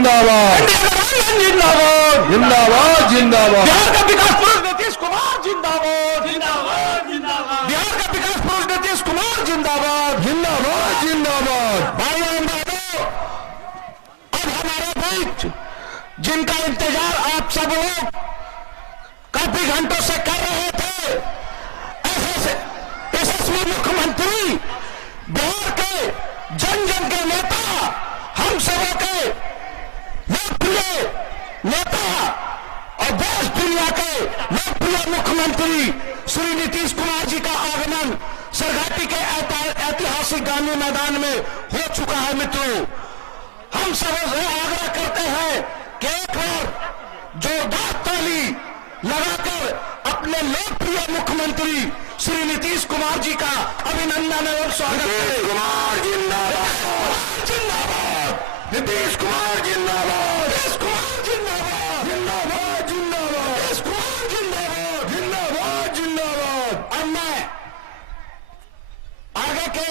जिंदाबाद, जिंदाबाद जिंदाबाद, जिंदाबाद। बिहार का विकास पुरुष नीतीश कुमार जिंदाबाद, जिंदाबाद जिंदाबाद। बिहार का विकास पुरुष नीतीश कुमार जिंदाबाद, जिंदाबाद, जिंदाबाद। भाइयों और बहनों, अब हमारे बीच जिनका इंतजार आप सब लोग काफी घंटों से कर रहे थे, ऐसे यशस्वी मुख्यमंत्री, बिहार के जन जन के नेता, हम सबों के लोकप्रिय नेता और देश दुनिया के लोकप्रिय मुख्यमंत्री श्री नीतीश कुमार जी का आगमन सरघाटी के ऐतिहासिक गांधी मैदान में हो चुका है। मित्रों, हम सब आग्रह करते हैं कि एक बार जोरदार ताली लगाकर अपने लोकप्रिय मुख्यमंत्री श्री नीतीश कुमार जी का अभिनंदन और स्वागत करें। कुमार जिंदाबाद, जिंदाबाद, नीतीश कुमार जिंदाबाद, नीतीश कुमार जिंदाबाद, जिंदाबाद, जिंदाबाद, नीतीश कुमार जिंदाबाद। जिंदाबाद, जिंदाबाद। अब मैं आगे के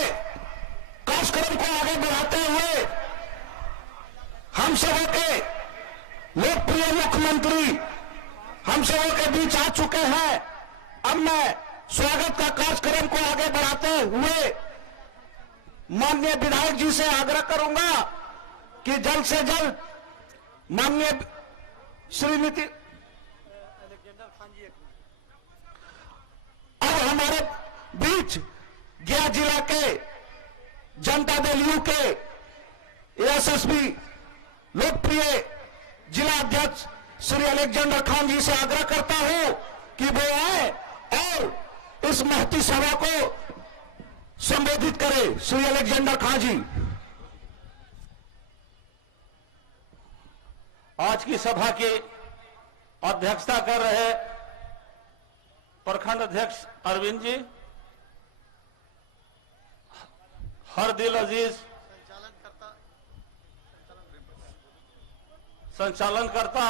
कार्यक्रम को आगे बढ़ाते हुए हम सबों के लोकप्रिय मुख्यमंत्री हम सबों के बीच आ चुके हैं। अब मैं स्वागत का कार्यक्रम को आगे बढ़ाते हुए माननीय विधायक जी से आग्रह करूंगा कि जल्द से जल्द माननीय श्री नीति अब हमारे बीच गया जिला के जनता दल यू के एएसएसपी लोकप्रिय जिला अध्यक्ष श्री अलेक्जेंडर खान जी से आग्रह करता हूं कि वो आए और इस महती सभा को संबोधित करें। श्री अलेक्जेंडर खान जी। आज की सभा की अध्यक्षता कर रहे प्रखंड अध्यक्ष अरविंद जी, हर दिल अजीज संचालनकर्ता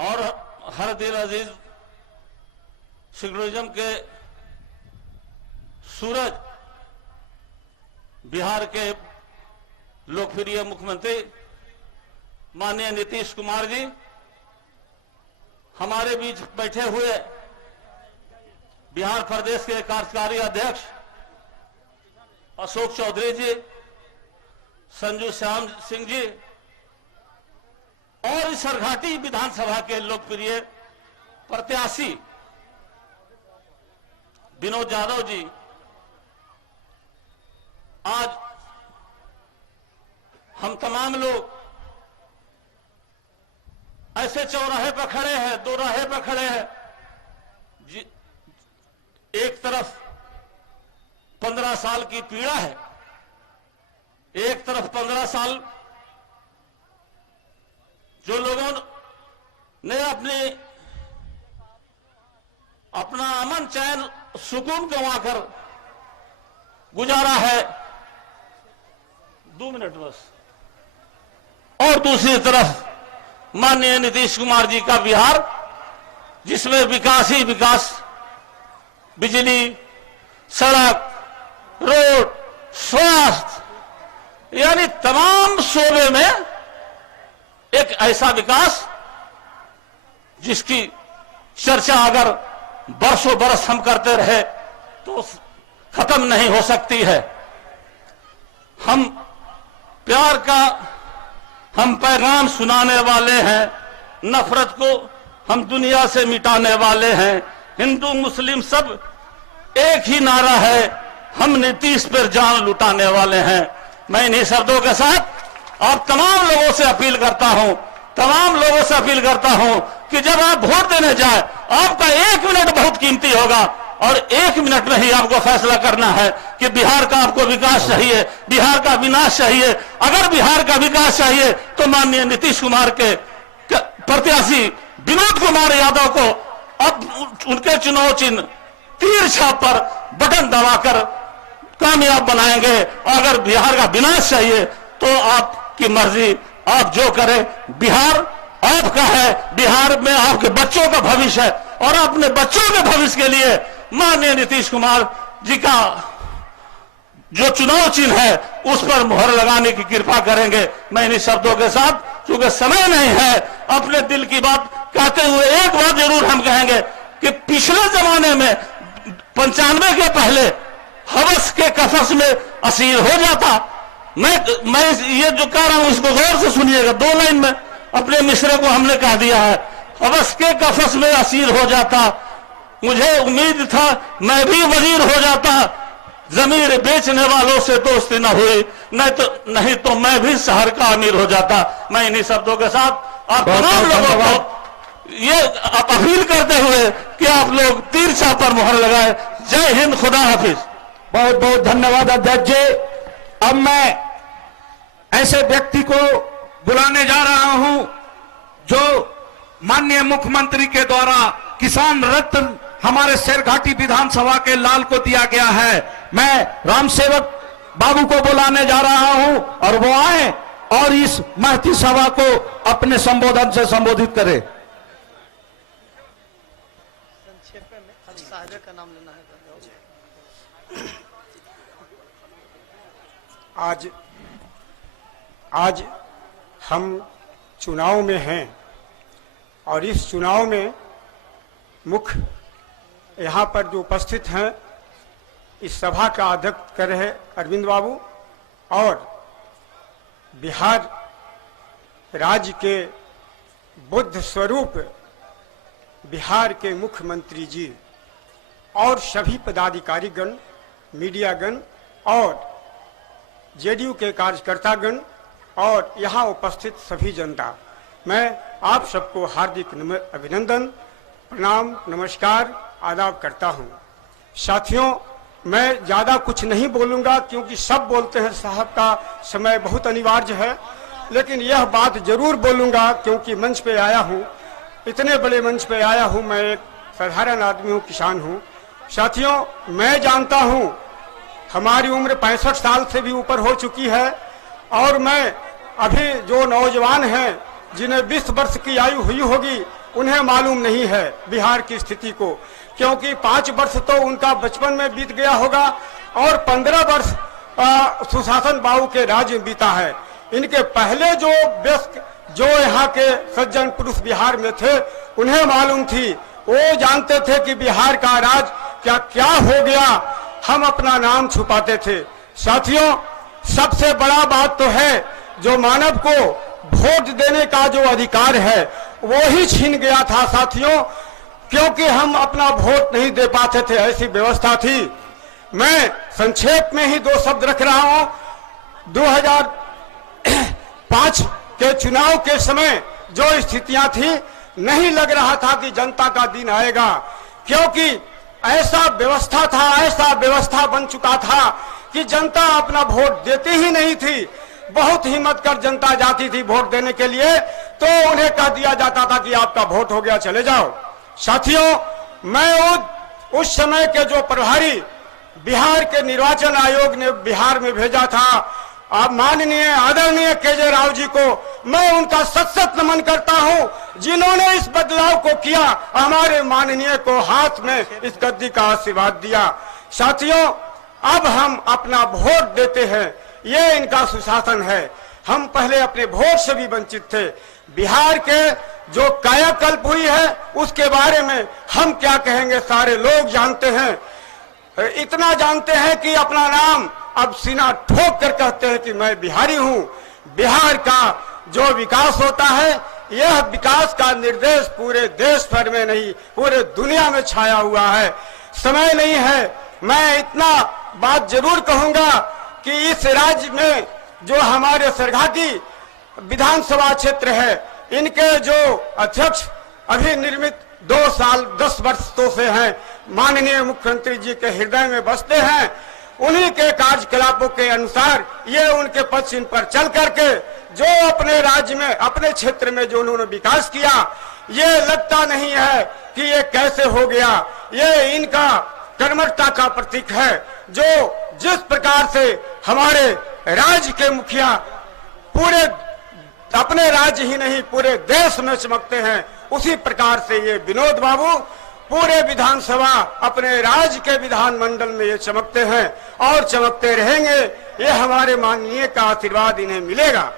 और हर दिल अजीज सिक्युलरिज्म के सूरज, बिहार के लोकप्रिय मुख्यमंत्री माननीय नीतीश कुमार जी, हमारे बीच बैठे हुए बिहार प्रदेश के कार्यकारी अध्यक्ष अशोक चौधरी जी, संजू श्याम सिंह जी और इस सरघाटी विधानसभा के लोकप्रिय प्रत्याशी विनोद यादव जी, आज हम तमाम लोग ऐसे चौराहे पर खड़े हैं, दो राहे पर खड़े हैं। एक तरफ 15 साल की पीड़ा है, एक तरफ 15 साल जो लोगों ने अपना अमन चैन सुकून गंवाकर गुजारा है। 2 मिनट बस। और दूसरी तरफ माननीय नीतीश कुमार जी का बिहार, जिसमें विकास ही विकास, बिजली, सड़क, रोड, स्वास्थ्य, यानी तमाम शोबे में एक ऐसा विकास जिसकी चर्चा अगर बरसों बरस हम करते रहे तो खत्म नहीं हो सकती है। हम प्यार का हम पैगाम सुनाने वाले हैं, नफरत को हम दुनिया से मिटाने वाले हैं। हिंदू मुस्लिम सब एक ही नारा है, हम नीतीश पर जान लुटाने वाले हैं। मैं इन्हीं शब्दों के साथ आप तमाम लोगों से अपील करता हूं कि जब आप वोट देने जाए, आपका 1 मिनट बहुत कीमती होगा और 1 मिनट में ही आपको फैसला करना है कि बिहार का आपको विकास चाहिए, बिहार का विनाश चाहिए। अगर बिहार का विकास चाहिए तो माननीय नीतीश कुमार के प्रत्याशी विनोद कुमार यादव को अब उनके चुनाव चिन्ह तीर छाप पर बटन दबाकर कामयाब बनाएंगे। अगर बिहार का विनाश चाहिए तो आपकी मर्जी, आप जो करें। बिहार आपका है, बिहार में आपके बच्चों का भविष्य है और अपने बच्चों के भविष्य के लिए माननीय नीतीश कुमार जी का जो चुनाव चिन्ह है उस पर मुहर लगाने की कृपा करेंगे। मैं इन्हीं शब्दों के साथ, क्योंकि समय नहीं है, अपने दिल की बात कहते हुए एक बात जरूर हम कहेंगे कि पिछले जमाने में 95 के पहले हवस के कफस में असीर हो जाता। मैं ये जो कह रहा हूं इसको गौर से सुनिएगा, 2 लाइन में अपने मिसरे को हमने कह दिया है। हवस के कफस में असीर हो जाता, मुझे उम्मीद था मैं भी वजीर हो जाता, जमीर बेचने वालों से दोस्ती न हुई, नहीं तो मैं भी शहर का अमीर हो जाता। मैं इन्हीं शब्दों के साथ आप तमाम लोगों को ये अपील करते हुए कि आप लोग तीर छाप पर मुहर लगाए। जय हिंद, खुदा हाफिज। बहुत बहुत धन्यवाद अध्यक्ष जी। अब मैं ऐसे व्यक्ति को बुलाने जा रहा हूं जो माननीय मुख्यमंत्री के द्वारा किसान रत्न हमारे शेरघाटी विधानसभा के लाल को दिया गया है। मैं राम सेवक बाबू को बुलाने जा रहा हूं और वो आए और इस महती सभा को अपने संबोधन से संबोधित करें। संक्षेप में खाली साहब का नाम लेना है। आज हम चुनाव में हैं और इस चुनाव में मुख्य यहाँ पर जो उपस्थित हैं, इस सभा का अध्यक्ष कर रहे अरविंद बाबू और बिहार राज्य के बुद्ध स्वरूप बिहार के मुख्यमंत्री जी और सभी पदाधिकारीगण, मीडियागण और जेडीयू के कार्यकर्तागण और यहाँ उपस्थित सभी जनता, मैं आप सबको हार्दिक अभिनंदन, प्रणाम, नमस्कार, आदाब करता हूँ। साथियों, मैं ज़्यादा कुछ नहीं बोलूँगा क्योंकि सब बोलते हैं, साहब का समय बहुत अनिवार्य है, लेकिन यह बात जरूर बोलूँगा क्योंकि मंच पे आया हूँ, इतने बड़े मंच पे आया हूँ। मैं एक साधारण आदमी हूँ, किसान हूँ। साथियों, मैं जानता हूँ हमारी उम्र 65 साल से भी ऊपर हो चुकी है और मैं अभी जो नौजवान हैं जिन्हें 20 वर्ष की आयु हुई होगी उन्हें मालूम नहीं है बिहार की स्थिति को, क्योंकि 5 वर्ष तो उनका बचपन में बीत गया होगा और 15 वर्ष सुशासन बाबू के राज्य में बीता है। इनके पहले जो व्यस्त जो यहाँ के सज्जन पुरुष बिहार में थे उन्हें मालूम थी, वो जानते थे कि बिहार का राज क्या क्या हो गया, हम अपना नाम छुपाते थे। साथियों, सबसे बड़ा बात तो है जो मानव को वोट देने का जो अधिकार है वो ही छीन गया था साथियों, क्योंकि हम अपना वोट नहीं दे पाते थे, ऐसी व्यवस्था थी। मैं संक्षेप में ही 2 शब्द रख रहा हूं। 2005 के चुनाव के समय जो स्थितियां थी, नहीं लग रहा था कि जनता का दिन आएगा, क्योंकि ऐसा व्यवस्था बन चुका था कि जनता अपना वोट देती ही नहीं थी। बहुत हिम्मत कर जनता जाती थी वोट देने के लिए तो उन्हें कह दिया जाता था कि आपका वोट हो गया, चले जाओ। साथियों, मैं उस समय के जो प्रभारी बिहार के निर्वाचन आयोग ने बिहार में भेजा था, आप माननीय आदरणीय केजे राव जी को मैं उनका सत नमन करता हूं, जिन्होंने इस बदलाव को किया, हमारे माननीय को हाथ में इस गद्दी का आशीर्वाद दिया। साथियों, अब हम अपना वोट देते हैं, ये इनका सुशासन है। हम पहले अपने वोट से भी वंचित थे। बिहार के जो कायाकल्प हुई है उसके बारे में हम क्या कहेंगे, सारे लोग जानते हैं। इतना जानते हैं कि अपना नाम अब सीना ठोक कर कहते हैं कि मैं बिहारी हूं। बिहार का जो विकास होता है, यह विकास का निर्देश पूरे देश भर में नहीं, पूरे दुनिया में छाया हुआ है। समय नहीं है, मैं इतना बात जरूर कहूंगा कि इस राज्य में जो हमारे शेरघाटी विधानसभा क्षेत्र है, इनके जो अध्यक्ष अभी निर्मित 2 साल 10 वर्षों से हैं, माननीय मुख्यमंत्री जी के हृदय में बसते हैं। उन्हीं के कार्यकलापों के अनुसार ये उनके पद चिन्ह पर चल करके जो अपने राज्य में, अपने क्षेत्र में जो उन्होंने विकास किया, ये लगता नहीं है कि ये कैसे हो गया। ये इनका कर्मठता का प्रतीक है। जो जिस प्रकार से हमारे राज्य के मुखिया पूरे अपने राज्य ही नहीं पूरे देश में चमकते हैं, उसी प्रकार से ये विनोद बाबू पूरे विधानसभा अपने राज्य के विधानमंडल में ये चमकते हैं और चमकते रहेंगे। ये हमारे माननीय का आशीर्वाद इन्हें मिलेगा।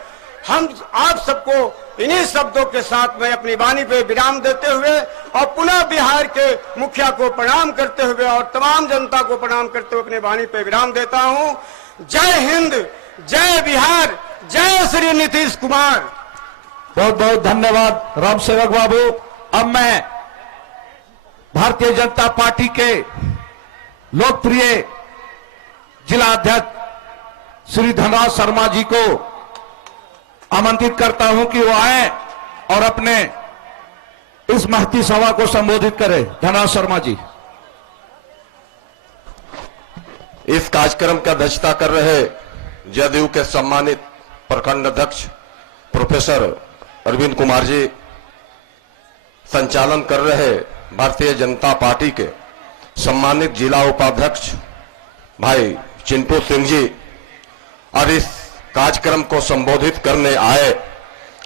हम आप सबको इन्हीं शब्दों के साथ में अपनी वाणी पे विराम देते हुए और पुनः बिहार के मुखिया को प्रणाम करते हुए और तमाम जनता को प्रणाम करते हुए अपनी वाणी पे विराम देता हूं। जय हिंद, जय बिहार, जय श्री नीतीश कुमार। बहुत बहुत धन्यवाद राम सेवक बाबू। अब मैं भारतीय जनता पार्टी के लोकप्रिय जिला अध्यक्ष श्री धनराज शर्मा जी को आमंत्रित करता हूं कि वो आए और अपने इस महती सभा को संबोधित करें। धनराज शर्मा जी। इस कार्यक्रम की अध्यक्षता कर रहे जदयू के सम्मानित प्रखंड अध्यक्ष प्रोफेसर अरविंद कुमार जी, संचालन कर रहे भारतीय जनता पार्टी के सम्मानित जिला उपाध्यक्ष भाई चिंटू सिंह जी और इस कार्यक्रम को संबोधित करने आए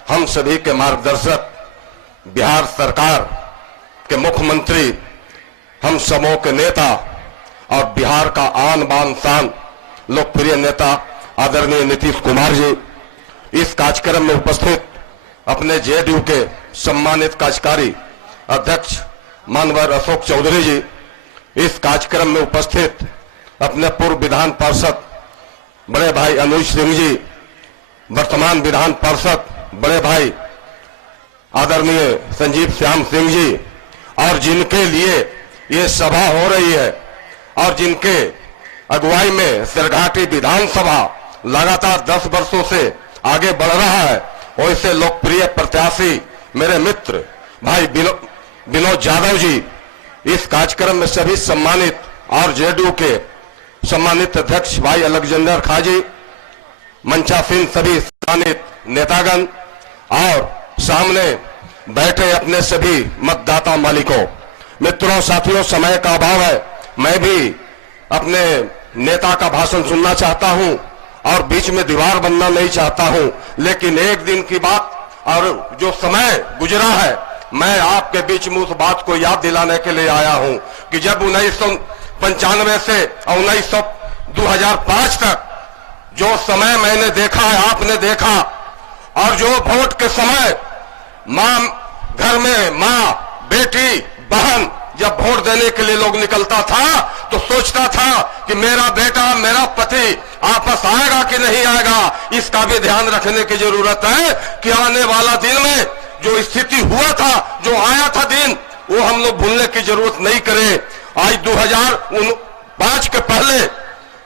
हम सभी के मार्गदर्शक बिहार सरकार के मुख्यमंत्री, हम सबों के नेता और बिहार का आन बान शान लोकप्रिय नेता आदरणीय नीतीश कुमार जी, इस कार्यक्रम में उपस्थित अपने जेडीयू के सम्मानित कार्यकारी अध्यक्ष मानवर अशोक चौधरी जी, इस कार्यक्रम में उपस्थित अपने पूर्व विधान पार्षद बड़े भाई अनुज सिंह जी, वर्तमान विधान पार्षद बड़े भाई आदरणीय संजीव श्याम सिंह जी, और जिनके लिए ये सभा हो रही है और जिनके अगुवाई में सिरघाटी विधानसभा लगातार 10 वर्षों से आगे बढ़ रहा है, वैसे लोकप्रिय प्रत्याशी मेरे मित्र भाई विनोद यादव जी, इस कार्यक्रम में सभी सम्मानित और जेडीयू के सम्मानित अध्यक्ष भाई अलेक्जेंडर खाजी, मंचासीन सभी सम्मानित नेतागण और सामने बैठे अपने सभी मतदाता मालिकों, मित्रों, साथियों, समय का अभाव है। मैं भी अपने नेता का भाषण सुनना चाहता हूं और बीच में दीवार बनना नहीं चाहता हूं, लेकिन एक दिन की बात और जो समय गुजरा है, मैं आपके बीच में उस बात को याद दिलाने के लिए आया हूं कि जब 1995 से 2005 तक जो समय मैंने देखा है, आपने देखा, और जो वोट के समय मां घर में मां, बेटी, बहन जब वोट देने के लिए लोग निकलता था तो सोचता था कि मेरा बेटा, मेरा पति आपस आएगा कि नहीं आएगा। इसका भी ध्यान रखने की जरूरत है कि आने वाला दिन में जो स्थिति हुआ था, जो आया था दिन, वो हम लोग भूलने की जरूरत नहीं करें। आज 2005 के पहले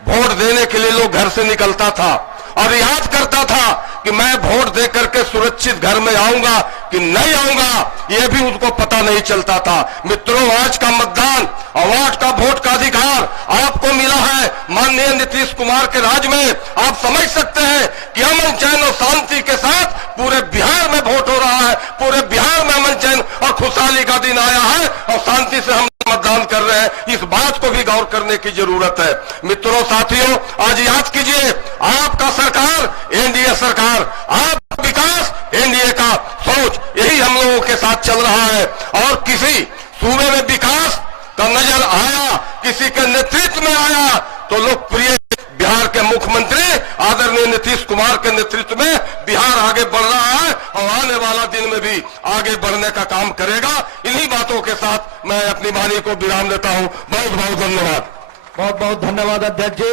वोट देने के लिए लोग घर से निकलता था और याद करता था कि मैं वोट दे करके सुरक्षित घर में आऊंगा कि नहीं आऊंगा, यह भी उनको पता नहीं चलता था। मित्रों, आज का मतदान और आज का वोट का अधिकार आपको मिला है माननीय नीतीश कुमार के राज में। आप समझ सकते हैं कि अमन चैन और शांति के साथ पूरे बिहार में वोट हो रहा है, पूरे बिहार में अमन चैन और खुशहाली का दिन आया है और शांति से हम मतदान कर रहे हैं। इस बात को भी गौर करने की जरूरत है। मित्रों, साथियों, आज याद कीजिए, आपका सरकार, एनडीए सरकार, आपका विकास, एनडीए का सोच, यही हम लोगों के साथ चल रहा है। और किसी सूबे में विकास का नजर आया, किसी के नेतृत्व में आया, तो लोकप्रिय बिहार के मुख्यमंत्री आदरणीय नीतीश कुमार के नेतृत्व में बिहार आगे बढ़ रहा है और आने वाला दिन में भी आगे बढ़ने का काम करेगा। इन्हीं बातों के साथ मैं अपनी वाणी को विराम देता हूं। बहुत बहुत धन्यवाद। बहुत बहुत धन्यवाद अध्यक्ष जी।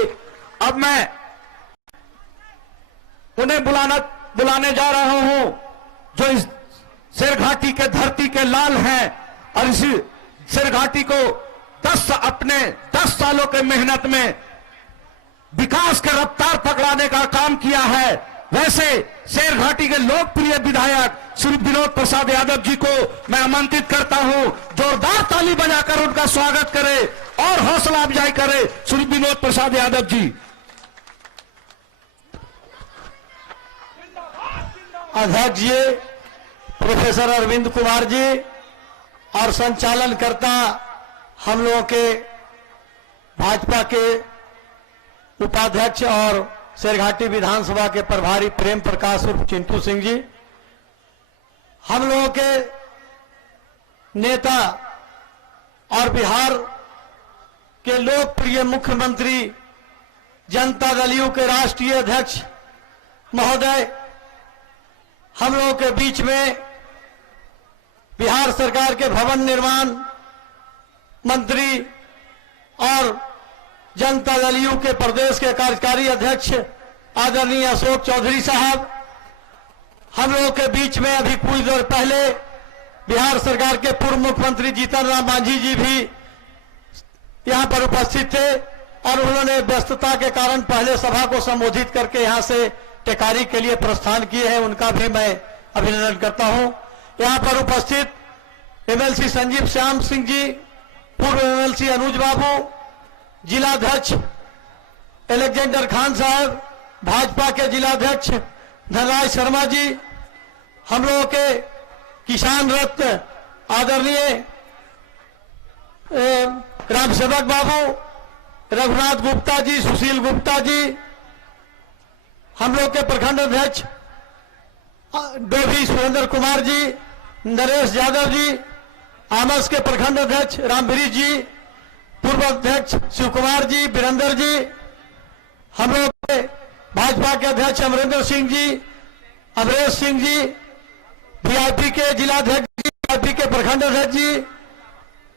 अब मैं उन्हें बुलाने जा रहा हूं जो इस सिरघाटी के धरती के लाल हैं और इसी सिरघाटी को 10 सालों के मेहनत में विकास के रफ्तार पकड़ाने का काम किया है। वैसे शेरघाटी के लोकप्रिय विधायक श्री विनोद प्रसाद यादव जी को मैं आमंत्रित करता हूं, जोरदार ताली बजाकर उनका स्वागत करें और हौसला अफजाई करें। श्री विनोद प्रसाद यादव जी। अध्यक्ष जी प्रोफेसर अरविंद कुमार जी और संचालनकर्ता हम लोगों के भाजपा के उपाध्यक्ष और शेरघाटी विधानसभा के प्रभारी प्रेम प्रकाश उर्फ चिंटू सिंह जी, हम लोगों के नेता और बिहार के लोकप्रिय मुख्यमंत्री जनता दल यू के राष्ट्रीय अध्यक्ष महोदय हम लोगों के बीच में बिहार सरकार के भवन निर्माण मंत्री और जनता दल यू के प्रदेश के कार्यकारी अध्यक्ष आदरणीय अशोक चौधरी साहब, हम लोगों के बीच में अभी कुछ देर पहले बिहार सरकार के पूर्व मुख्यमंत्री जीतन राम मांझी जी भी यहां पर उपस्थित थे और उन्होंने व्यस्तता के कारण पहले सभा को संबोधित करके यहां से टेकारी के लिए प्रस्थान किए हैं, उनका भी मैं अभिनंदन करता हूं। यहां पर उपस्थित एमएलसी संजीव श्याम सिंह जी, पूर्व एमएलसी अनुज बाबू, जिलाध्यक्ष एलेक्जेंडर खान साहब, भाजपा के जिलाध्यक्ष धनराज शर्मा जी, हम लोगों के किसान रत्न आदरणीय रामसेवक बाबू, रघुनाथ गुप्ता जी, सुशील गुप्ता जी, हम लोग के प्रखंड अध्यक्ष डोभी सुरेंद्र कुमार जी, नरेश यादव जी, आमस के प्रखंड अध्यक्ष रामबीरी जी, पूर्व अध्यक्ष शिव कुमार जी, वीरेंद्र जी, हम लोग के भाजपा के अध्यक्ष अमरेंद्र सिंह जी, अमरेश सिंह जी, वीआईपी के जिलाध्यक्ष जी, वीआईपी के प्रखंड अध्यक्ष जी,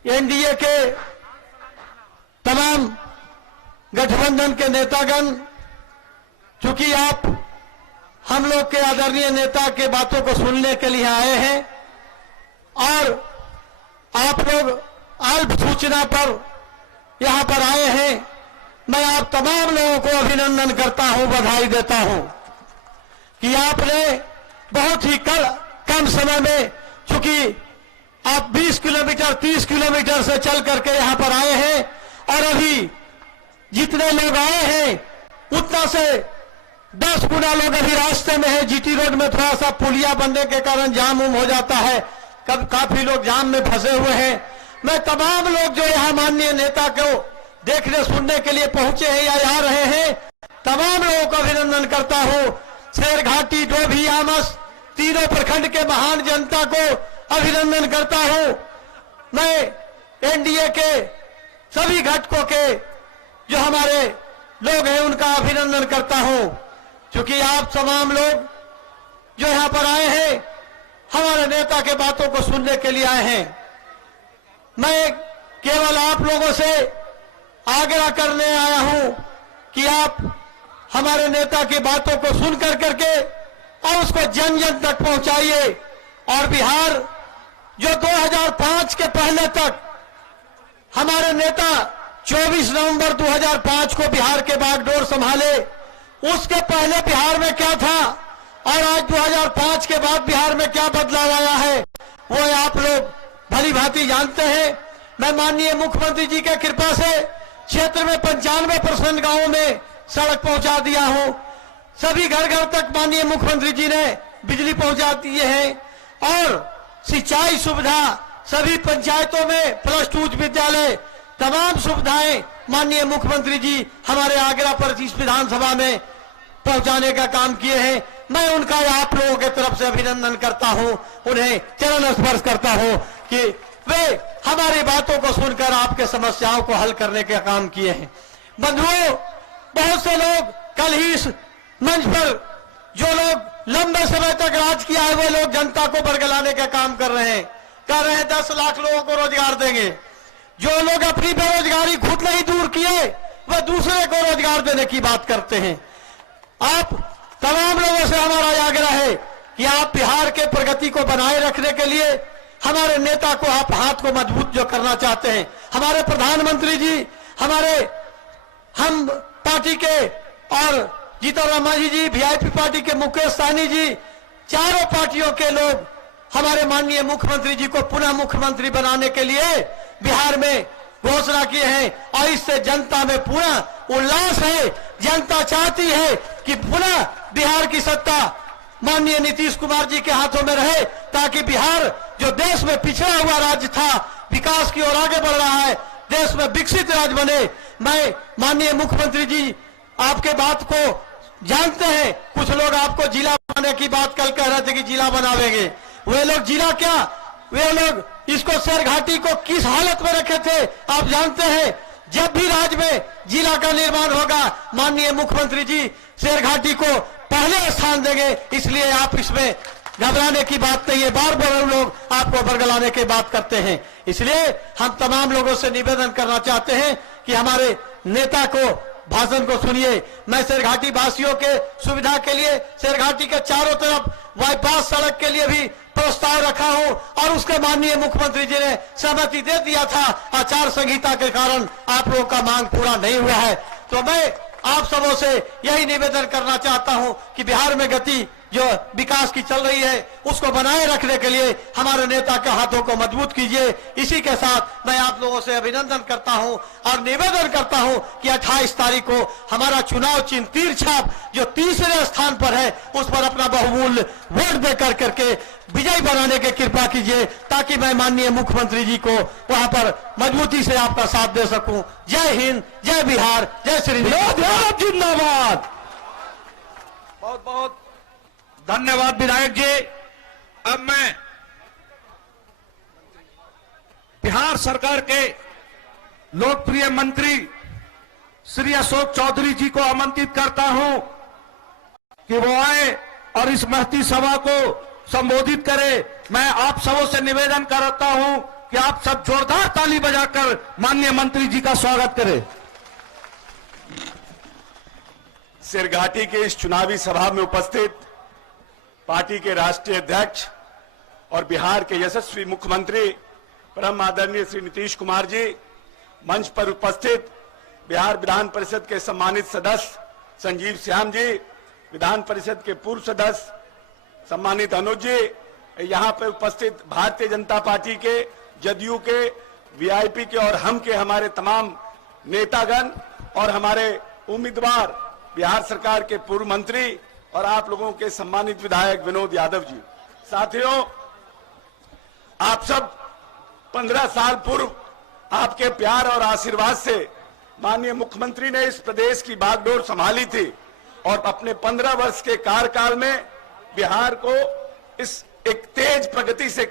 एनडीए के तमाम गठबंधन के नेतागण, चूंकि आप हम लोग के आदरणीय नेता के बातों को सुनने के लिए आए हैं और आप लोग अल्प सूचना पर यहां पर आए हैं, मैं आप तमाम लोगों को अभिनंदन करता हूं, बधाई देता हूं कि आपने बहुत ही कम समय में, चूंकि आप 20 किलोमीटर 30 किलोमीटर से चल करके यहां पर आए हैं और अभी जितने लोग आए हैं उतना से 10 गुना लोग अभी रास्ते में है। जीटी रोड में थोड़ा सा पुलिया बनने के कारण जाम हो जाता है, काफी लोग जाम में फंसे हुए हैं। मैं तमाम लोग जो यहाँ माननीय नेता को देखने सुनने के लिए पहुंचे हैं या आ रहे हैं, तमाम लोगों को अभिनंदन करता हूं। शेरघाटी, डोभी, आमस, तीनों प्रखंड के महान जनता को अभिनंदन करता हूं। मैं एनडीए के सभी घटकों के जो हमारे लोग हैं उनका अभिनंदन करता हूं, क्योंकि आप तमाम लोग जो यहां पर आए हैं हमारे नेता के बातों को सुनने के लिए आए हैं। मैं केवल आप लोगों से आग्रह करने आया हूं कि आप हमारे नेता की बातों को सुन करके और उसको जन जन तक पहुंचाइए। और बिहार जो 2005 के पहले तक हमारे नेता 24 नवंबर 2005 को बिहार के बागडोर संभाले, उसके पहले बिहार में क्या था और आज 2005 के बाद बिहार में क्या बदलाव आया है वो आप लोग भली भांति जानते हैं। मैं माननीय मुख्यमंत्री जी के कृपा से क्षेत्र में 95% गांवों में सड़क पहुंचा दिया हूं। सभी घर घर तक माननीय मुख्यमंत्री जी ने बिजली पहुंचा दिए हैं और सिंचाई सुविधा सभी पंचायतों में +2 उच्च विद्यालय, तमाम सुविधाएं माननीय मुख्यमंत्री जी हमारे आगरा पर इस विधानसभा में पहुंचाने का काम किए हैं। मैं उनका आप लोगों के तरफ से अभिनंदन करता हूं, उन्हें चरण स्पर्श करता हूं कि वे हमारी बातों को सुनकर आपके समस्याओं को हल करने का काम किए हैं। बंधुओं, बहुत से लोग कल ही इस मंच पर जो लोग लंबे समय तक राज किया है, वे लोग जनता को बरगलाने का काम कर रहे हैं, कह रहे हैं 10 लाख लोगों को रोजगार देंगे। जो लोग अपनी बेरोजगारी खुद नहीं दूर किए, वह दूसरे को रोजगार देने की बात करते हैं। आप तमाम लोगों से हमारा आग्रह है कि आप बिहार के प्रगति को बनाए रखने के लिए हमारे नेता को आप हाथ को मजबूत जो करना चाहते हैं, हमारे प्रधानमंत्री जी, हम पार्टी के और जीतन राम मांझी जी, वीआईपी पार्टी के मुकेश सहनी जी, चारों पार्टियों के लोग हमारे माननीय मुख्यमंत्री जी को पुनः मुख्यमंत्री बनाने के लिए बिहार में घोषणा किए हैं और इससे जनता में पूरा उल्लास है। जनता चाहती है कि पुनः बिहार की सत्ता माननीय नीतीश कुमार जी के हाथों में रहे, ताकि बिहार जो देश में पिछड़ा हुआ राज्य था विकास की ओर आगे बढ़ रहा है, देश में विकसित राज्य बने। मैं माननीय मुख्यमंत्री जी आपके बात को जानते हैं। कुछ लोग आपको जिला बनाने की बात कल कह रहे थे कि जिला बनावेंगे, वे लोग जिला क्या, वे लोग इसको शेरघाटी को किस हालत में रखे थे आप जानते हैं। जब भी राज्य में जिला का निर्माण होगा माननीय मुख्यमंत्री जी शेरघाटी को पहले स्थान देंगे, इसलिए आप इसमें घबराने की बात नहीं है। बार बार हम लोग आपको बरगलाने की बात करते हैं, इसलिए हम तमाम लोगों से निवेदन करना चाहते हैं कि हमारे नेता को भाषण को सुनिए। मैं शेरघाटी वासियों के सुविधा के लिए शेरघाटी के चारों तरफ बाईपास सड़क के लिए भी प्रस्ताव रखा हूं और उसके माननीय मुख्यमंत्री जी ने सहमति दे दिया था। आचार संहिता के कारण आप लोगों का मांग पूरा नहीं हुआ है। तो मैं आप सबों से यही निवेदन करना चाहता हूं कि बिहार में गति जो विकास की चल रही है उसको बनाए रखने के लिए हमारे नेता के हाथों को मजबूत कीजिए। इसी के साथ मैं आप लोगों से अभिनंदन करता हूं और निवेदन करता हूं कि 28 तारीख को हमारा चुनाव चिन्ह तीर छाप जो तीसरे स्थान पर है उस पर अपना बहुमूल्य वोट देकर करके विजयी बनाने की कृपा कीजिए, ताकि मैं माननीय मुख्यमंत्री जी को वहां पर मजबूती से आपका साथ दे सकूं। जय हिंद, जय बिहार, जय श्री जिंदाबाद। बहुत बहुत धन्यवाद विधायक जी। अब मैं बिहार सरकार के लोकप्रिय मंत्री श्री अशोक चौधरी जी को आमंत्रित करता हूं कि वो आए और इस महती सभा को संबोधित करे। मैं आप सबों से निवेदन करता हूं कि आप सब जोरदार ताली बजाकर माननीय मंत्री जी का स्वागत करें। शेरघाटी के इस चुनावी सभा में उपस्थित पार्टी के राष्ट्रीय अध्यक्ष और बिहार के यशस्वी मुख्यमंत्री परम आदरणीय श्री नीतीश कुमार जी, मंच पर उपस्थित बिहार विधान परिषद के सम्मानित सदस्य संजीव श्याम जी, विधान परिषद के पूर्व सदस्य सम्मानित अनुज जी, यहाँ पे उपस्थित भारतीय जनता पार्टी के, जदयू के, वीआईपी के और हम के हमारे तमाम नेतागण और हमारे उम्मीदवार बिहार सरकार के पूर्व मंत्री और आप लोगों के सम्मानित विधायक विनोद यादव जी। साथियों, आप सब 15 साल पूर्व आपके प्यार और आशीर्वाद से माननीय मुख्यमंत्री ने इस प्रदेश की बागडोर संभाली थी और अपने 15 वर्ष के कार्यकाल में बिहार को इस एक तेज प्रगति से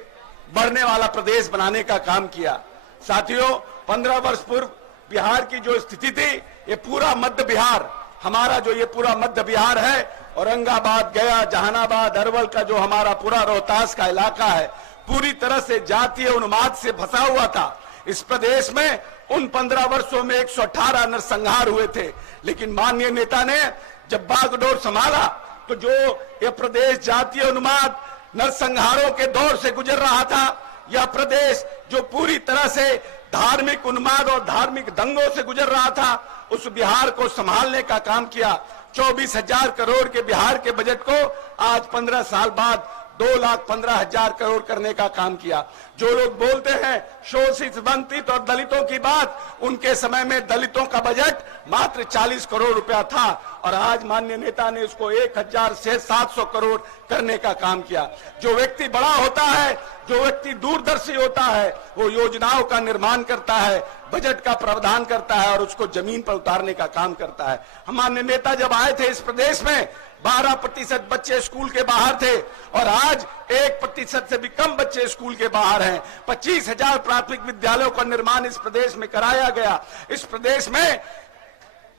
बढ़ने वाला प्रदेश बनाने का काम किया। साथियों, 15 वर्ष पूर्व बिहार की जो स्थिति थी, ये पूरा मध्य बिहार, हमारा जो ये पूरा मध्य बिहार है, औरंगाबाद, गया, जहानाबाद, अरवल का जो हमारा पूरा रोहतास का इलाका है, पूरी तरह से जातीय उन्माद से फंसा हुआ था। इस प्रदेश में उन 15 वर्षों में 118 नरसंहार हुए थे, लेकिन माननीय नेता ने जब बागडोर संभाला तो जो ये प्रदेश जातीय उन्माद नरसंहारों के दौर से गुजर रहा था, यह प्रदेश जो पूरी तरह से धार्मिक उन्माद और धार्मिक दंगों से गुजर रहा था, उस बिहार को संभालने का काम किया। 24,000 करोड़ के बिहार के बजट को आज 15 साल बाद 2,15,000 करोड़ करने का काम किया। जो लोग बोलते हैं शोषित, वंचित और दलितों की बात, उनके समय में दलितों का बजट मात्र 40 करोड़ रुपया था और आज माननीय नेता ने उसको 1,000 से 700 करोड़ करने का काम किया। जो व्यक्ति बड़ा होता है, जो व्यक्ति दूरदर्शी होता है, वो योजनाओं का निर्माण करता है, बजट का प्रावधान करता है और उसको जमीन पर उतारने का काम करता है। हमारे नेता जब आए थे इस प्रदेश में 12% बच्चे स्कूल के बाहर थे और आज 1% से भी कम बच्चे स्कूल के बाहर हैं। 25,000 प्राथमिक विद्यालयों का निर्माण इस प्रदेश में कराया गया। इस प्रदेश में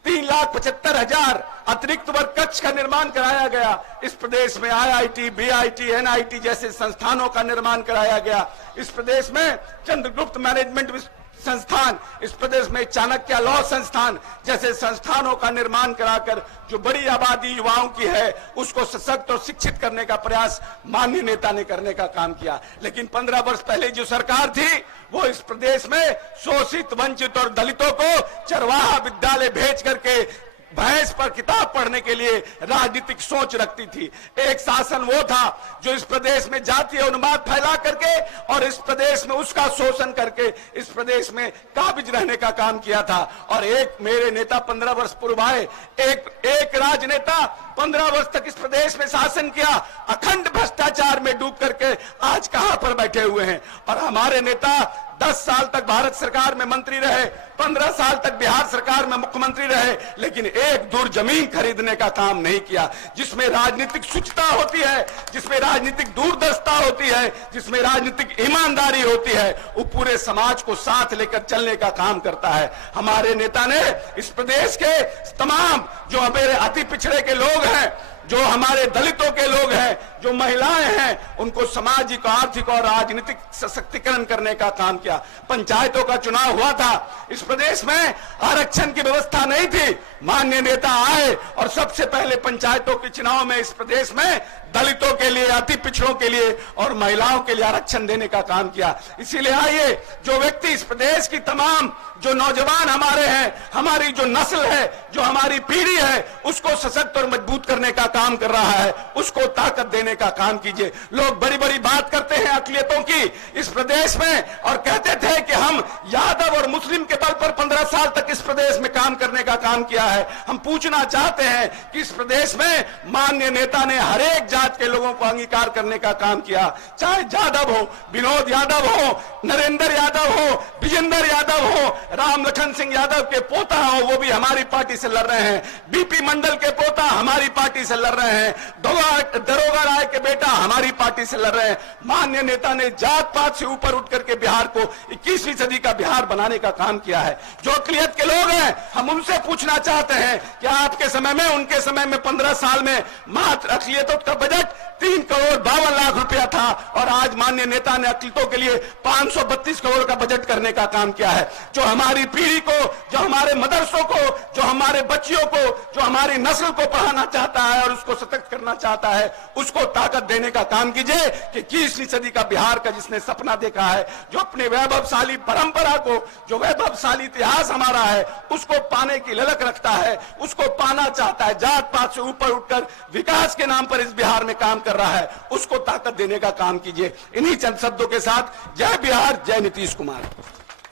3,75,000 अतिरिक्त वर्ग कक्ष का निर्माण कराया गया। इस प्रदेश में IIT, BIT, NIT जैसे संस्थानों का निर्माण कराया गया। इस प्रदेश में चंद्रगुप्त मैनेजमेंट संस्थान, इस प्रदेश में चाणक्य लॉ संस्थान जैसे संस्थानों का निर्माण कराकर जो बड़ी आबादी युवाओं की है उसको सशक्त और शिक्षित करने का प्रयास माननीय नेता ने करने का काम किया। लेकिन 15 वर्ष पहले जो सरकार थी वो इस प्रदेश में शोषित, वंचित और दलितों को चरवाहा विद्यालय भेज करके भैंस पर किताब पढ़ने के लिए राजनीतिक सोच रखती थी। एक शासन वो था जो इस प्रदेश में जातीय उन्माद फैला करके और इस प्रदेश में उसका शोषण करके इस प्रदेश में काबिज रहने का काम किया था। और एक मेरे नेता 15 वर्ष पूर्व आए, एक राजनेता 15 वर्ष तक इस प्रदेश में शासन किया, अखंड भ्रष्टाचार में डूब करके आज कहां पर बैठे हुए हैं। और हमारे नेता 10 साल तक भारत सरकार में मंत्री रहे, 15 साल तक बिहार सरकार में मुख्यमंत्री रहे, लेकिन एक दूर जमीन खरीदने का काम नहीं किया। जिसमें राजनीतिक शुचिता होती है, जिसमें राजनीतिक दूरदर्शिता होती है, जिसमें राजनीतिक ईमानदारी होती है, वो पूरे समाज को साथ लेकर चलने का काम करता है। हमारे नेता ने इस प्रदेश के तमाम जो हमारे अति पिछड़े के लोग हैं, जो हमारे दलितों के लोग हैं, जो महिलाएं हैं, उनको सामाजिक, आर्थिक और राजनीतिक सशक्तिकरण करने का काम किया। पंचायतों का चुनाव हुआ था, इस प्रदेश में आरक्षण की व्यवस्था नहीं थी। माननीय नेता आए और सबसे पहले पंचायतों के चुनाव में इस प्रदेश में दलितों के लिए, अति पिछड़ों के लिए और महिलाओं के लिए आरक्षण देने का काम किया। इसीलिए आइए, जो व्यक्ति इस प्रदेश की तमाम जो नौजवान हमारे हैं, हमारी जो नस्ल है, जो हमारी पीढ़ी है, उसको सशक्त और मजबूत करने का काम कर रहा है, उसको ताकत देने का काम कीजिए। लोग बड़ी बड़ी बात करते हैं अकलियतों की इस प्रदेश में और कहते थे कि हम यादव और मुस्लिम के बल पर 15 साल तक इस प्रदेश में काम करने का काम किया है। हम पूछना चाहते हैं कि इस प्रदेश में माननीय नेता ने हर एक जात के लोगों को अंगीकार करने का काम किया, चाहे यादव हो, विनोद यादव हो, नरेंद्र यादव हो, विजेंद्र यादव हो, राम लखन सिंह यादव के पोता हो, वो भी हमारी पार्टी से लड़ रहे हैं, बीपी मंडल के पोता हमारी पार्टी से लड़ रहे हैं, दरोगा राय के बेटा हमारी पार्टी से लड़ रहे हैं। माननीय नेता ने जात पात से ऊपर उठ करके बिहार को 21वीं सदी का बिहार बनाने का काम किया है। जो अकलियत के लोग हैं, हम उनसे पूछना चाहते हैं कि आपके समय में, उनके समय में 15 साल में मात्र अकलियतों का बजट 3 करोड़ 52 लाख रुपया था और आज माननीय नेता ने अकलियतों के लिए 532 करोड़ का बजट करने का काम किया है। जो हमारी पीढ़ी को, जो हमारे मदरसों को, जो हमारे बच्चियों को, जो हमारी नस्ल को पढ़ाना चाहता है और उसको सशक्त करना चाहता है, उसको ताकत देने का काम कीजिए कि 21वीं सदी का बिहार का जिसने सपना देखा है, जो अपने वैभवशाली परंपरा को, जो वैभवशाली इतिहास हमारा है, उसको पाने की ललक रखता है, उसको पाना चाहता है, जात पात से ऊपर उठकर विकास के नाम पर इस बिहार में काम कर रहा है, उसको ताकत देने का काम कीजिए। इन्हीं चंद शब्दों के साथ जय बिहार, जय नीतीश कुमार।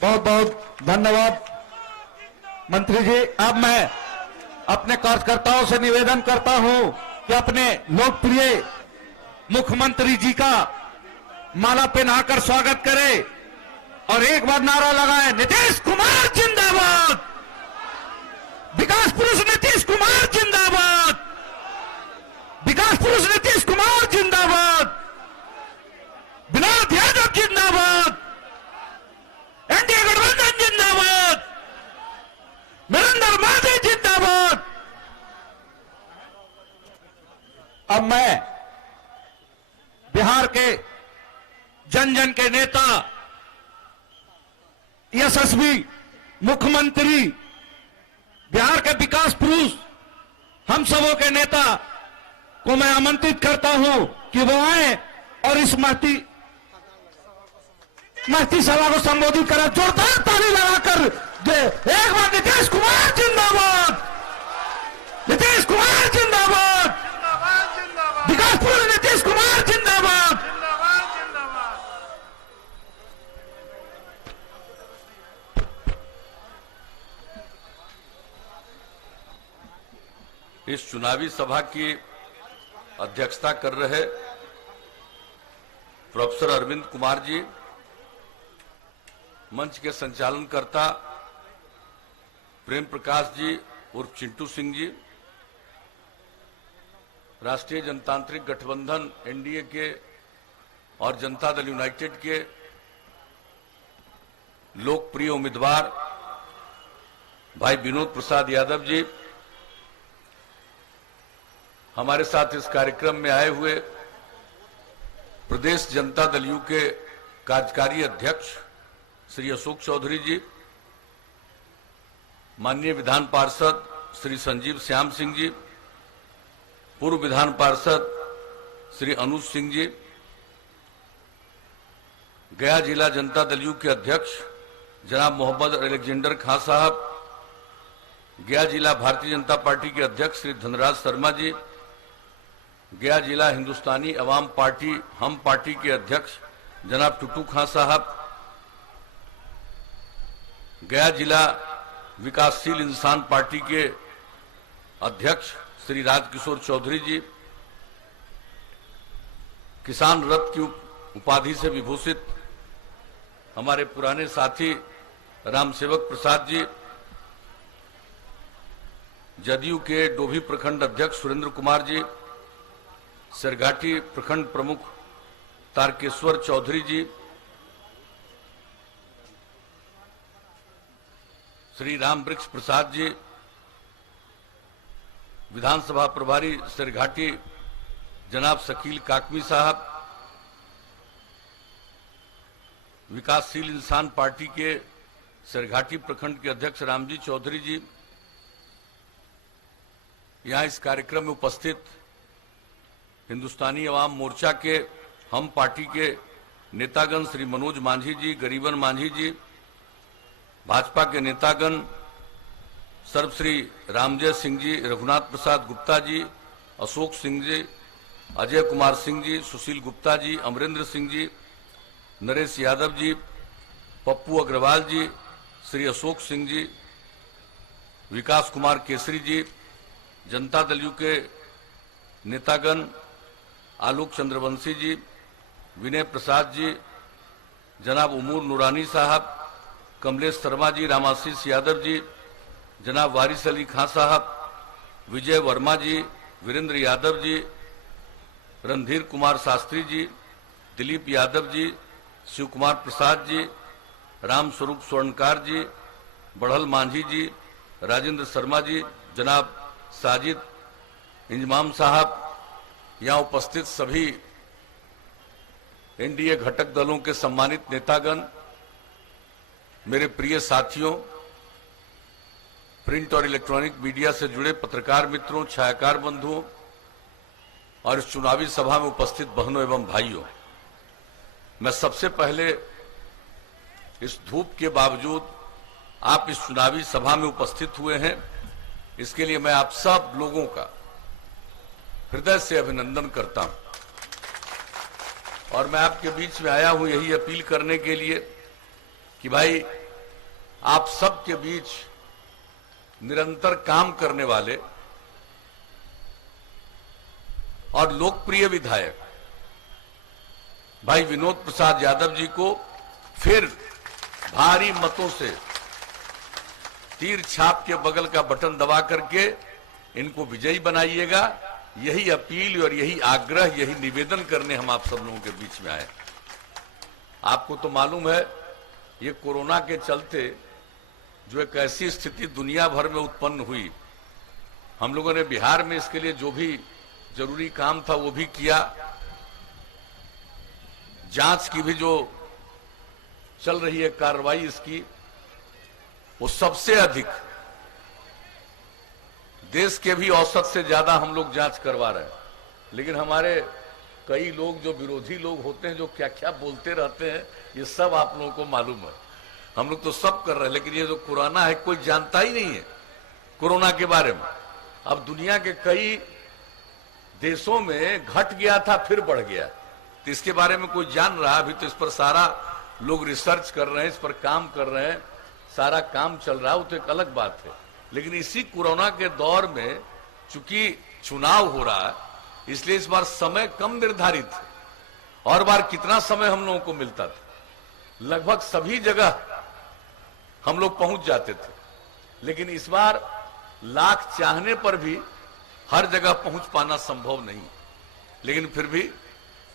बहुत बहुत धन्यवाद मंत्री जी। अब मैं अपने कार्यकर्ताओं से निवेदन करता हूं कि अपने लोकप्रिय मुख्यमंत्री जी का माला पहनाकर स्वागत करें और एक बार नारा लगाएं, नीतीश कुमार जिंदाबाद, विकास पुरुष नीतीश कुमार जिंदाबाद, विकास पुरुष नीतीश कुमार जिंदाबाद, विनोद यादव जिंदाबाद, एनडीए गठबंधन जिंदाबाद, नरेंद्र मोदी जिंदाबाद। अब मैं बिहार के जन जन के नेता, यशस्वी मुख्यमंत्री, बिहार के विकास पुरुष, हम सबों के नेता को मैं आमंत्रित करता हूं कि वो आए और इस महती सभा को संबोधित करें। जोरदार ताली लगाकर एक बार नीतीश कुमार जिंदाबाद, नीतीश कुमार जिंदाबाद, विकास पुरुष नीतीश कुमार जिंदाबाद। इस चुनावी सभा की अध्यक्षता कर रहे प्रोफेसर अरविंद कुमार जी, मंच के संचालनकर्ता प्रेम प्रकाश जी उर्फ चिंटू सिंह जी, राष्ट्रीय जनतांत्रिक गठबंधन एनडीए के और जनता दल यूनाइटेड के लोकप्रिय उम्मीदवार भाई विनोद प्रसाद यादव जी, हमारे साथ इस कार्यक्रम में आए हुए प्रदेश जनता दल यू के कार्यकारी अध्यक्ष श्री अशोक चौधरी जी, माननीय विधान पार्षद श्री संजीव श्याम सिंह जी, पूर्व विधान पार्षद श्री अनुज सिंह जी, गया जिला जनता दल यू के अध्यक्ष जनाब मोहम्मद अलेक्जेंडर खां साहब, गया जिला भारतीय जनता पार्टी के अध्यक्ष श्री धनराज शर्मा जी, गया जिला हिंदुस्तानी अवाम पार्टी हम पार्टी के अध्यक्ष जनाब टुटू खां साहब, गया जिला विकासशील इंसान पार्टी के अध्यक्ष श्री राजकिशोर चौधरी जी, किसान रत्न की उपाधि से विभूषित हमारे पुराने साथी रामसेवक प्रसाद जी, जदयू के डोभी प्रखंड अध्यक्ष सुरेंद्र कुमार जी, सरघाटी प्रखंड प्रमुख तारकेश्वर चौधरी जी, श्री राम वृक्ष प्रसाद जी, विधानसभा प्रभारी सरघाटी जनाब शकील काकमी साहब, विकासशील इंसान पार्टी के सरघाटी प्रखंड के अध्यक्ष रामजी चौधरी जी, यहां इस कार्यक्रम में उपस्थित हिंदुस्तानी अवाम मोर्चा के हम पार्टी के नेतागण श्री मनोज मांझी जी, गरीबन मांझी जी, भाजपा के नेतागण सर्वश्री रामजय सिंह जी, रघुनाथ प्रसाद गुप्ता जी, अशोक सिंह जी, अजय कुमार सिंह जी, सुशील गुप्ता जी, अमरेंद्र सिंह जी, नरेश यादव जी, पप्पू अग्रवाल जी, श्री अशोक सिंह जी, विकास कुमार केसरी जी, जनता दल यू के नेतागण आलोक चंद्रवंशी जी, विनय प्रसाद जी, जनाब उमूर नूरानी साहब, कमलेश शर्मा जी, रामाशीष यादव जी, जनाब वारिस अली खां साहब, विजय वर्मा जी, वीरेंद्र यादव जी, रणधीर कुमार शास्त्री जी, दिलीप यादव जी, शिव कुमार प्रसाद जी, राम स्वरूप स्वर्णकार जी, बढ़ल मांझी जी, राजेंद्र शर्मा जी, जनाब साजिद इंजमाम साहब, यहां उपस्थित सभी एनडीए घटक दलों के सम्मानित नेतागण, मेरे प्रिय साथियों, प्रिंट और इलेक्ट्रॉनिक मीडिया से जुड़े पत्रकार मित्रों, छायाकार बंधुओं और इस चुनावी सभा में उपस्थित बहनों एवं भाइयों, मैं सबसे पहले इस धूप के बावजूद आप इस चुनावी सभा में उपस्थित हुए हैं, इसके लिए मैं आप सब लोगों का हृदय से अभिनंदन करता हूं। और मैं आपके बीच में आया हूं यही अपील करने के लिए कि भाई आप सबके बीच निरंतर काम करने वाले और लोकप्रिय विधायक भाई विनोद प्रसाद यादव जी को फिर भारी मतों से तीर छाप के बगल का बटन दबा करके इनको विजयी बनाइएगा। यही अपील और यही आग्रह, यही निवेदन करने हम आप सब लोगों के बीच में आए। आपको तो मालूम है ये कोरोना के चलते जो एक ऐसी स्थिति दुनिया भर में उत्पन्न हुई, हम लोगों ने बिहार में इसके लिए जो भी जरूरी काम था वो भी किया। जांच की भी जो चल रही है कार्रवाई इसकी, वो सबसे अधिक देश के भी औसत से ज्यादा हम लोग जांच करवा रहे हैं। लेकिन हमारे कई लोग जो विरोधी लोग होते हैं, जो क्या क्या बोलते रहते हैं, ये सब आप लोगों को मालूम है। हम लोग तो सब कर रहे हैं, लेकिन ये जो कोरोना है कोई जानता ही नहीं है कोरोना के बारे में। अब दुनिया के कई देशों में घट गया था फिर बढ़ गया, तो इसके बारे में कोई जान रहा? अभी तो इस पर सारा लोग रिसर्च कर रहे हैं, इस पर काम कर रहे हैं, सारा काम चल रहा है, वो तो एक अलग बात है। लेकिन इसी कोरोना के दौर में चूंकि चुनाव हो रहा है, इसलिए इस बार समय कम निर्धारित है। और बार कितना समय हम लोगों को मिलता था, लगभग सभी जगह हम लोग पहुंच जाते थे। लेकिन इस बार लाख चाहने पर भी हर जगह पहुंच पाना संभव नहीं। लेकिन फिर भी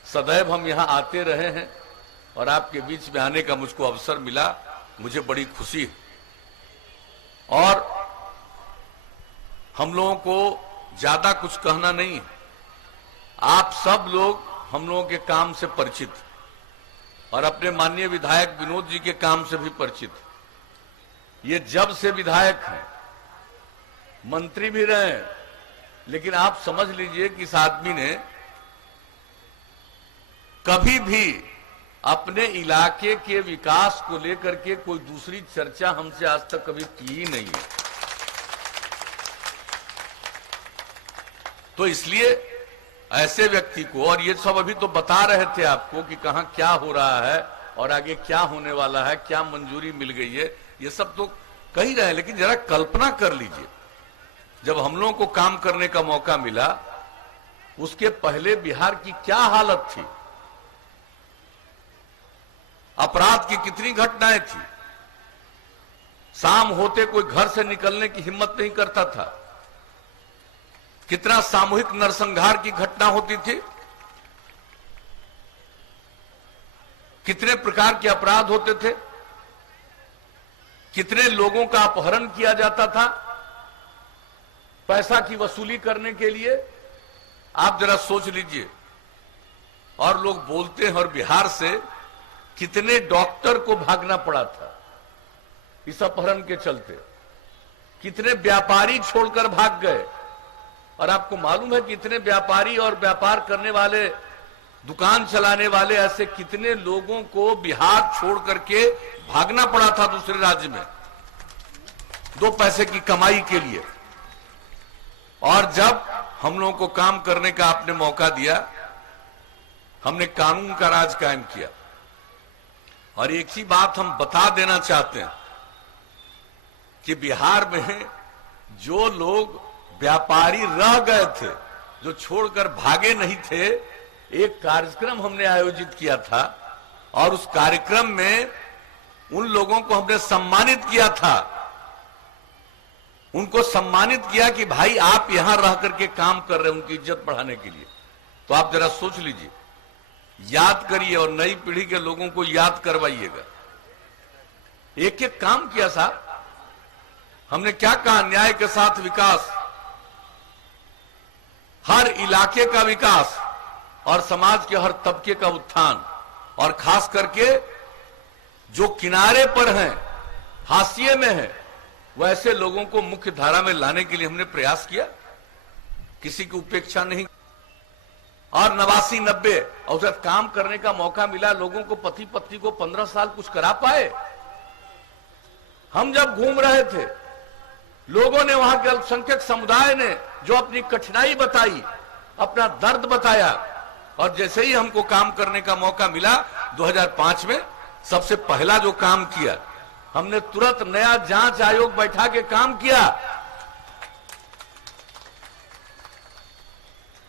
सदैव हम यहां आते रहे हैं और आपके बीच में आने का मुझको अवसर मिला, मुझे बड़ी खुशी है। और हम लोगों को ज्यादा कुछ कहना नहीं है, आप सब लोग हम लोगों के काम से परिचित और अपने माननीय विधायक विनोद जी के काम से भी परिचित। ये जब से विधायक हैं, मंत्री भी रहे हैं, लेकिन आप समझ लीजिए कि इस आदमी ने कभी भी अपने इलाके के विकास को लेकर के कोई दूसरी चर्चा हमसे आज तक कभी की ही नहीं है। तो इसलिए ऐसे व्यक्ति को, और ये सब अभी तो बता रहे थे आपको कि कहां क्या हो रहा है और आगे क्या होने वाला है, क्या मंजूरी मिल गई है, ये सब तो कह ही रहे हैं। लेकिन जरा कल्पना कर लीजिए जब हम लोगों को काम करने का मौका मिला, उसके पहले बिहार की क्या हालत थी, अपराध की कितनी घटनाएं थी। शाम होते कोई घर से निकलने की हिम्मत नहीं करता था। कितना सामूहिक नरसंहार की घटना होती थी, कितने प्रकार के अपराध होते थे, कितने लोगों का अपहरण किया जाता था पैसा की वसूली करने के लिए। आप जरा सोच लीजिए। और लोग बोलते हैं, और बिहार से कितने डॉक्टर को भागना पड़ा था इस अपहरण के चलते, कितने व्यापारी छोड़कर भाग गए। और आपको मालूम है कि इतने व्यापारी और व्यापार करने वाले, दुकान चलाने वाले, ऐसे कितने लोगों को बिहार छोड़ करके भागना पड़ा था दूसरे राज्य में 2 पैसे की कमाई के लिए। और जब हम लोगों को काम करने का आपने मौका दिया, हमने कानून का राज कायम किया। और एक ही बात हम बता देना चाहते हैं कि बिहार में जो लोग व्यापारी रह गए थे, जो छोड़कर भागे नहीं थे, एक कार्यक्रम हमने आयोजित किया था और उस कार्यक्रम में उन लोगों को हमने सम्मानित किया था। उनको सम्मानित किया कि भाई आप यहां रह करके काम कर रहे हैं, उनकी इज्जत बढ़ाने के लिए। तो आप जरा सोच लीजिए, याद करिए और नई पीढ़ी के लोगों को याद करवाइएगा। एक एक काम किया साहब। हमने क्या कहा? न्याय के साथ विकास, हर इलाके का विकास और समाज के हर तबके का उत्थान, और खास करके जो किनारे पर हैं, हाशिए में हैं, वैसे लोगों को मुख्य धारा में लाने के लिए हमने प्रयास किया। किसी की उपेक्षा नहीं। और 89-90 और जब काम करने का मौका मिला, लोगों को, पति पत्नी को 15 साल कुछ करा पाए। हम जब घूम रहे थे, लोगों ने, वहां के अल्पसंख्यक समुदाय ने जो अपनी कठिनाई बताई, अपना दर्द बताया, और जैसे ही हमको काम करने का मौका मिला 2005 में, सबसे पहला जो काम किया, हमने तुरंत नया जांच आयोग बैठा के काम किया।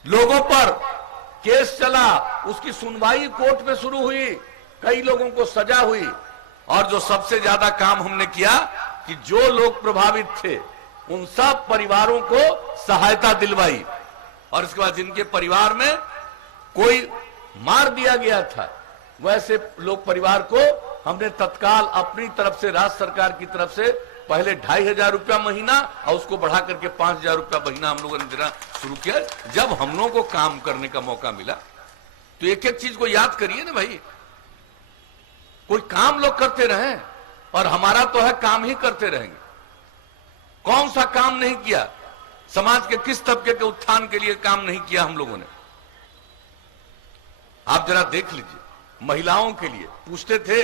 लोगों पर केस चला, उसकी सुनवाई कोर्ट में शुरू हुई, कई लोगों को सजा हुई। और जो सबसे ज्यादा काम हमने किया कि जो लोग प्रभावित थे उन सब परिवारों को सहायता दिलवाई। और इसके बाद जिनके परिवार में कोई मार दिया गया था, वैसे लोग, परिवार को हमने तत्काल अपनी तरफ से, राज्य सरकार की तरफ से, पहले 2500 रुपया महीना और उसको बढ़ा करके 5000 रुपया महीना हम लोगों ने देना शुरू किया। जब हम लोगों को काम करने का मौका मिला, तो एक एक चीज को याद करिए ना भाई। कोई काम लोग करते रहे, और हमारा तो है काम ही करते रहेंगे। कौन सा काम नहीं किया? समाज के किस तबके के उत्थान के लिए काम नहीं किया हम लोगों ने? आप जरा देख लीजिए। महिलाओं के लिए पूछते थे,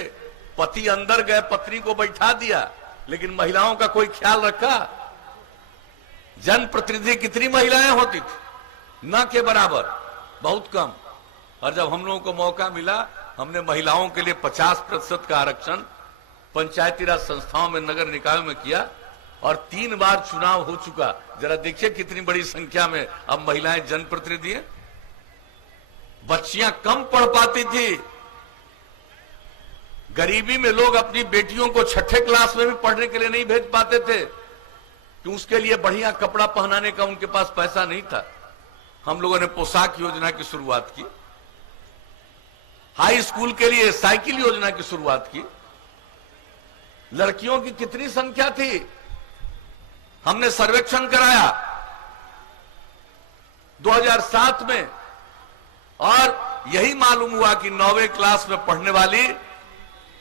पति अंदर गए, पत्नी को बैठा दिया, लेकिन महिलाओं का कोई ख्याल रखा? जनप्रतिनिधि कितनी महिलाएं होती थी? न के बराबर, बहुत कम। और जब हम लोगों को मौका मिला, हमने महिलाओं के लिए 50% का आरक्षण पंचायती राज संस्थाओं में, नगर निकायों में किया, और 3 बार चुनाव हो चुका। जरा देखिए कितनी बड़ी संख्या में अब महिलाएं जनप्रतिनिधि हैं। बच्चियां कम पढ़ पाती थी। गरीबी में लोग अपनी बेटियों को 6ठे क्लास में भी पढ़ने के लिए नहीं भेज पाते थे, कि उसके लिए बढ़िया कपड़ा पहनाने का उनके पास पैसा नहीं था। हम लोगों ने पोशाक योजना की शुरुआत की, हाई स्कूल के लिए साइकिल योजना की शुरुआत की। लड़कियों की कितनी संख्या थी? हमने सर्वेक्षण कराया 2007 में, और यही मालूम हुआ कि 9वीं क्लास में पढ़ने वाली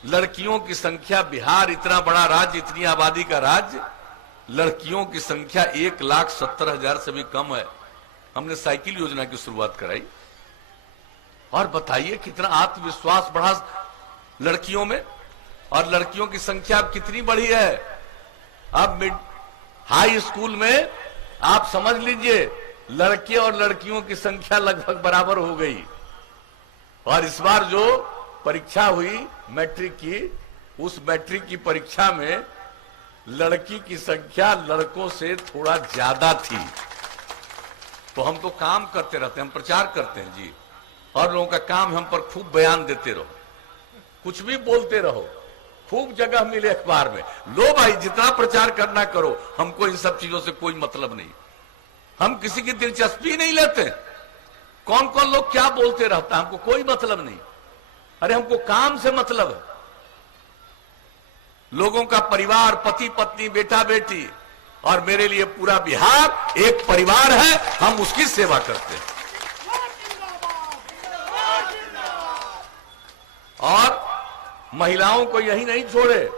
लड़कियों की संख्या, बिहार इतना बड़ा राज्य, इतनी आबादी का राज्य, लड़कियों की संख्या 1,70,000 से भी कम है। हमने साइकिल योजना की शुरुआत कराई। और बताइए कितना आत्मविश्वास बढ़ा लड़कियों में, और लड़कियों की संख्या अब कितनी बढ़ी है। अब हाई स्कूल में आप समझ लीजिए, लड़के और लड़कियों की संख्या लगभग बराबर हो गई। और इस बार जो परीक्षा हुई मैट्रिक की, उस मैट्रिक की परीक्षा में लड़की की संख्या लड़कों से थोड़ा ज्यादा थी। तो हम तो काम करते रहते हैं, हम प्रचार करते हैं जी, और लोगों का काम हम पर खूब बयान देते रहो, कुछ भी बोलते रहो, खूब जगह मिले अखबार में। लो भाई, जितना प्रचार करना करो, हमको इन सब चीजों से कोई मतलब नहीं, हम किसी की दिलचस्पी नहीं लेते। कौन कौन लोग क्या बोलते रहता है, हमको कोई मतलब नहीं। अरे हमको काम से मतलब है। लोगों का परिवार, पति पत्नी, बेटा बेटी, और मेरे लिए पूरा बिहार एक परिवार है, हम उसकी सेवा करते हैं। और महिलाओं को यही नहीं छोड़े,